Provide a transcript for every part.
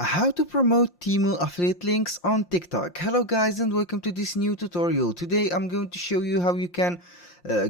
How to promote Temu affiliate links on TikTok. Hello guys and welcome to this new tutorial. Today I'm going to show you how you can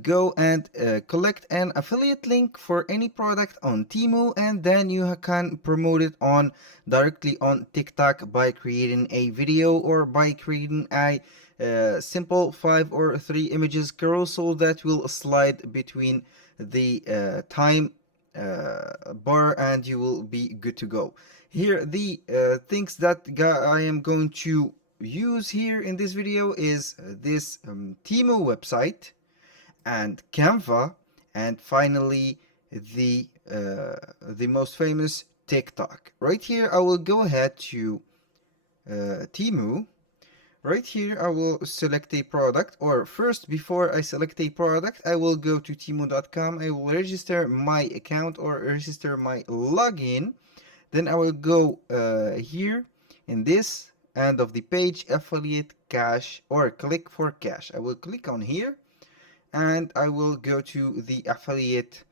go and collect an affiliate link for any product on Temu, and then you can promote it on directly on TikTok by creating a video or by creating a simple 5 or 3 images carousel that will slide between the time bar, and you will be good to go. Here the things that I am going to use here in this video is this Temu website and Canva, and finally the most famous TikTok. Right here I will go ahead to Temu. Right here I will select a product, or first, before I select a product, I will go to temu.com. I will register my account or register my login. Then I will go here in this end of the page, affiliate cash or click for cash. I will click on here and I will go to the affiliate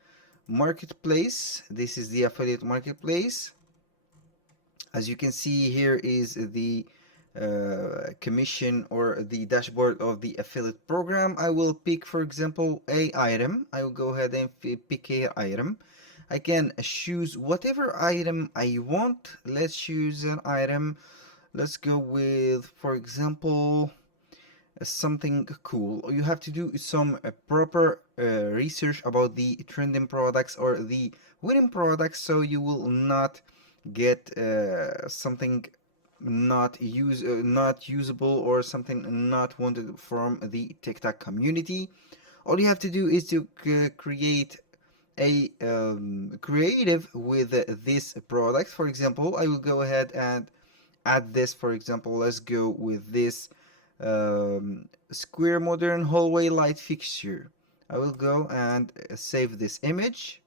marketplace. This is the affiliate marketplace. As you can see, here is the commission or the dashboard of the affiliate program. I will pick, for example, a item. I will go ahead and pick a item. I can choose whatever item I want. Let's choose an item. Let's go with, for example, something cool. You have to do some proper research about the trending products or the winning products, so you will not get something not usable or something not wanted from the TikTok community. All you have to do is to create a creative with this product. For example, I will go ahead and add this. For example, let's go with this square modern hallway light fixture. I will go and save this image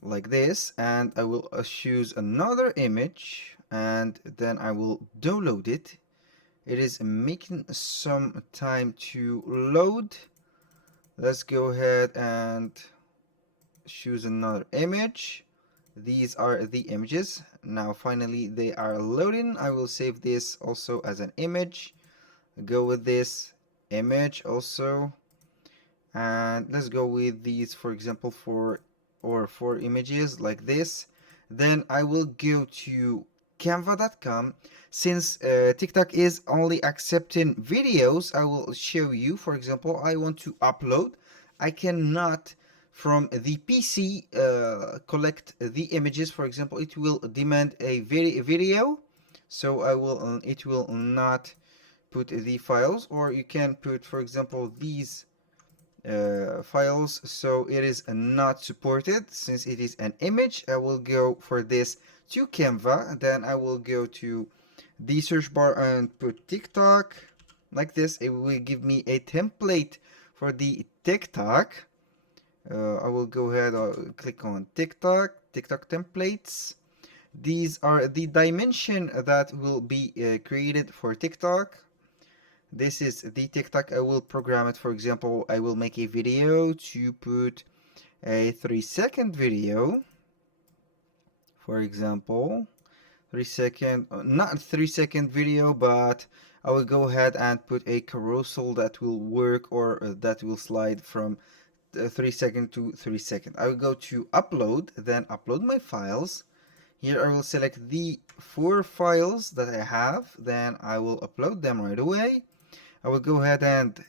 like this, and I will choose another image, and then I will download it. It is making some time to load. Let's go ahead and choose another image. These are the images. Now finally they are loading. I will save this also as an image. Go with this image also, and let's go with these, for example, four images like this. Then I will go to canva.com. Since TikTok is only accepting videos, I will show you. For example, I want to upload. I cannot from the PC collect the images. For example, it will demand a video, so I will it will not put the files. Or you can put, for example, these files, so it is not supported since it is an image. I will go for this to Canva, then I will go to the search bar and put TikTok like this. It will give me a template for the TikTok. I will go ahead and click on TikTok templates. These are the dimension that will be created for TikTok. This is the TikTok. I will program it. For example, I will make a video to put a 3-second video. For example, 3-second, not 3-second video, but I will go ahead and put a carousel that will work, or that will slide from 3-second to 3-second. I will go to upload, then upload my files. Here I will select the 4 files that I have, then I will upload them right away. I will go ahead and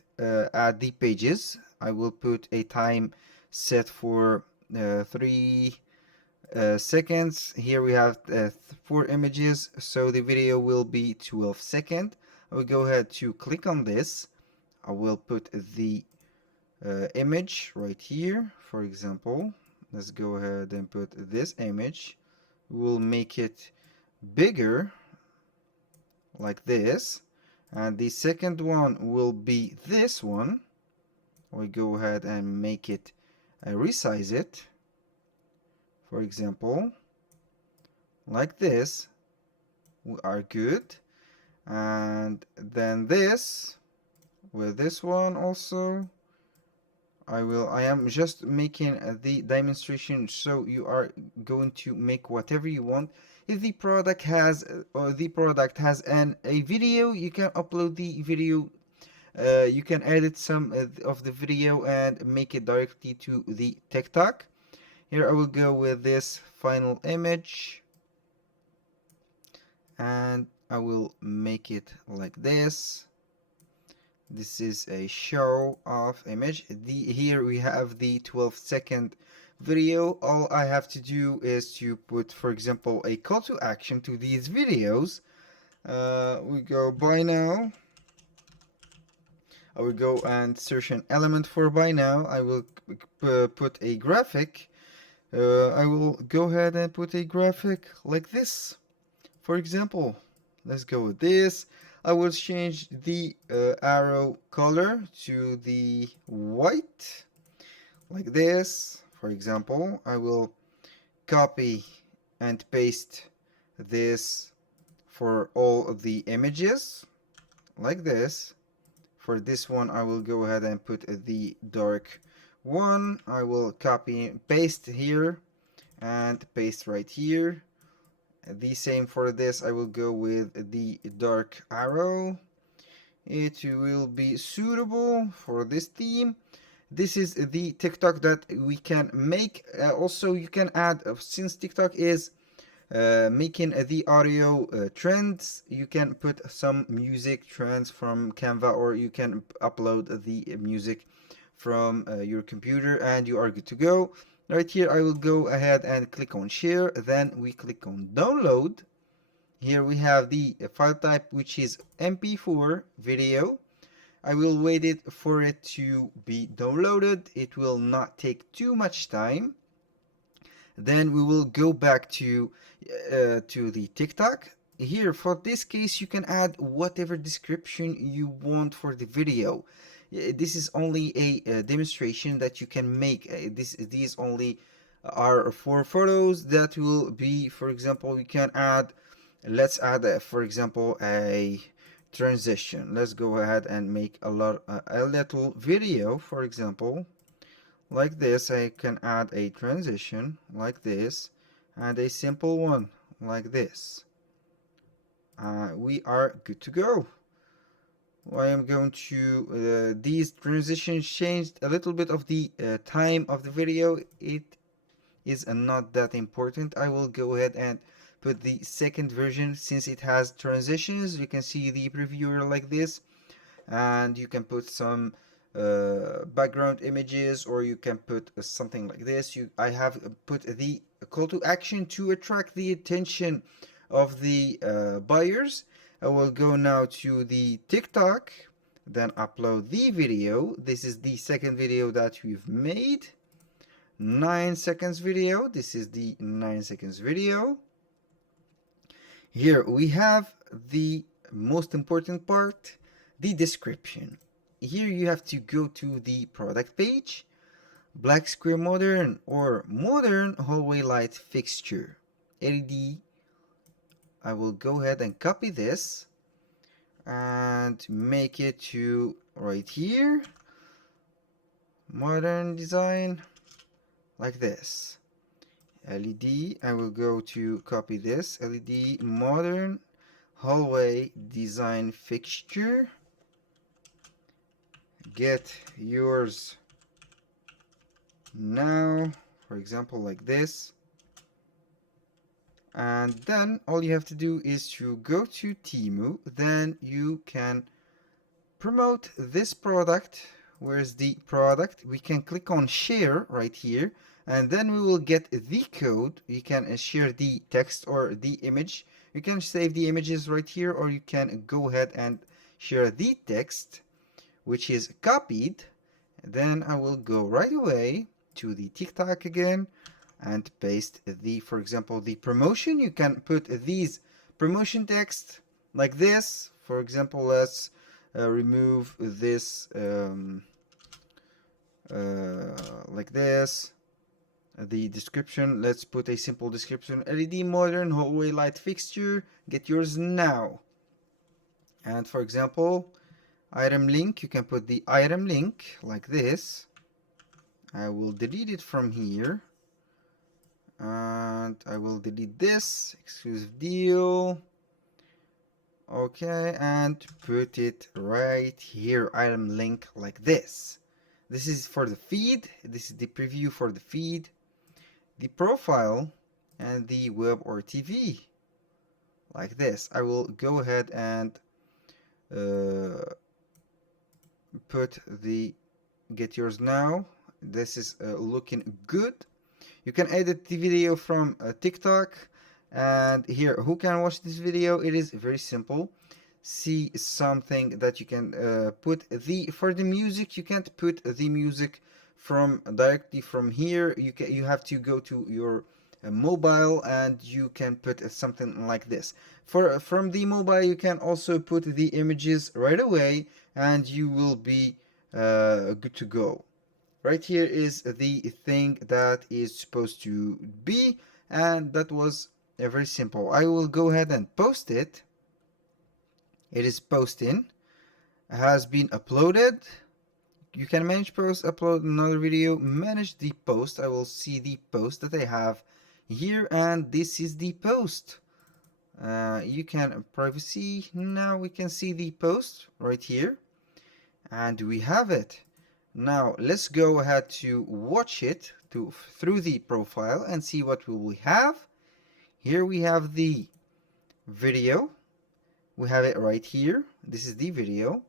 add the pages. I will put a time set for 3 seconds. Here we have 4 images, so the video will be 12 seconds. I will go ahead to click on this. I will put the image right here. For example, let's go ahead and put this image. We'll make it bigger like this, and the second one will be this one. We go ahead and make it resize it, for example, like this. We are good. And then this with this one also. I am just making the demonstration, so you are going to make whatever you want. If the product has or the product has a video, you can upload the video. You can edit some of the video and make it directly to the TikTok. Here I will go with this final image, and I will make it like this. This is a show off image. Here we have the 12-second video. All I have to do is to put, for example, a call to action to these videos. We go buy now. I will go and search an element for buy now. I will put a graphic. I will go ahead and put a graphic like this. For example, let's go with this. I will change the arrow color to the white, like this. For example, I will copy and paste this for all of the images, like this. For this one, I will go ahead and put the dark one. I will copy and paste here and paste right here. The same for this. I will go with the dark arrow. It will be suitable for this theme. This is the TikTok that we can make. Also, you can add, since TikTok is making the audio trends, you can put some music trends from Canva, or you can upload the music from your computer, and you are good to go. Right here, I will go ahead and click on share. Then we click on download. Here we have the file type, which is MP4 video. I will wait for it to be downloaded. It will not take too much time. Then we will go back to the TikTok. Here, for this case, you can add whatever description you want for the video. This is only a demonstration that you can make. These only are for photos that will be, for example, we can add, let's add, for example, a transition. Let's go ahead and make a little video, for example. Like this, I can add a transition like this, and a simple one like this. We are good to go. I am going to, these transitions changed a little bit of the time of the video. It is not that important. I will go ahead and put the second version since it has transitions. You can see the previewer like this, and you can put some background images, or you can put something like this. I have put the call to action to attract the attention of the buyers. I will go now to the TikTok, then upload the video. This is the second video that we've made. 9 seconds video. This is the 9 seconds video. Here we have the most important part, the description. Here you have to go to the product page, black square modern or modern hallway light fixture, LED. I will go ahead and copy this and make it to right here, modern design, like this. LED, I will go to copy this, LED modern hallway design fixture. Get yours now, for example, like this. And then all you have to do is to go to Temu. Then you can promote this product. Where's the product? We can click on share right here, and then we will get the code. You can share the text or the image. You can save the images right here, or you can go ahead and share the text, which is copied. Then I will go right away to the TikTok again and paste the, for example, the promotion. You can put these promotion text like this. For example, let's remove this like this. The description, let's put a simple description. LED modern hallway light fixture, get yours now. And for example, item link, you can put the item link like this. I will delete it from here, and I will delete this exclusive deal. Okay, and put it right here, item link, like this. This is for the feed. This is the preview for the feed, the profile, and the web or TV, like this. I will go ahead and put the get yours now. This is looking good. You can edit the video from TikTok. And here, who can watch this video? It is very simple. See something that you can put the for the music. You can't put the music from directly from here. You have to go to your mobile, and you can put something like this. For from the mobile, you can also put the images right away, and you will be good to go. Right here is the thing that is supposed to be, and that was very simple. I will go ahead and post it. It is posting, has been uploaded. You can manage post, upload another video, manage the post. I will see the post that I have here, and this is the post. You can privacy. Now we can see the post right here, and we have it. Now let's go ahead to watch it through the profile and see what we have. Here we have the video. We have it right here. This is the video.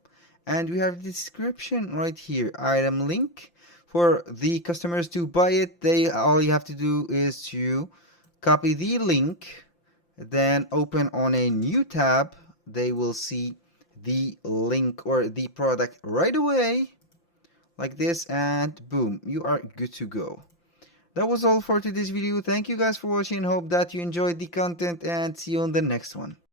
And we have the description right here. Item link. For the customers to buy it, all you have to do is to copy the link, then open on a new tab. They will see the link or the product right away, like this, and boom, you are good to go. That was all for today's video. Thank you guys for watching. Hope that you enjoyed the content, and see you on the next one.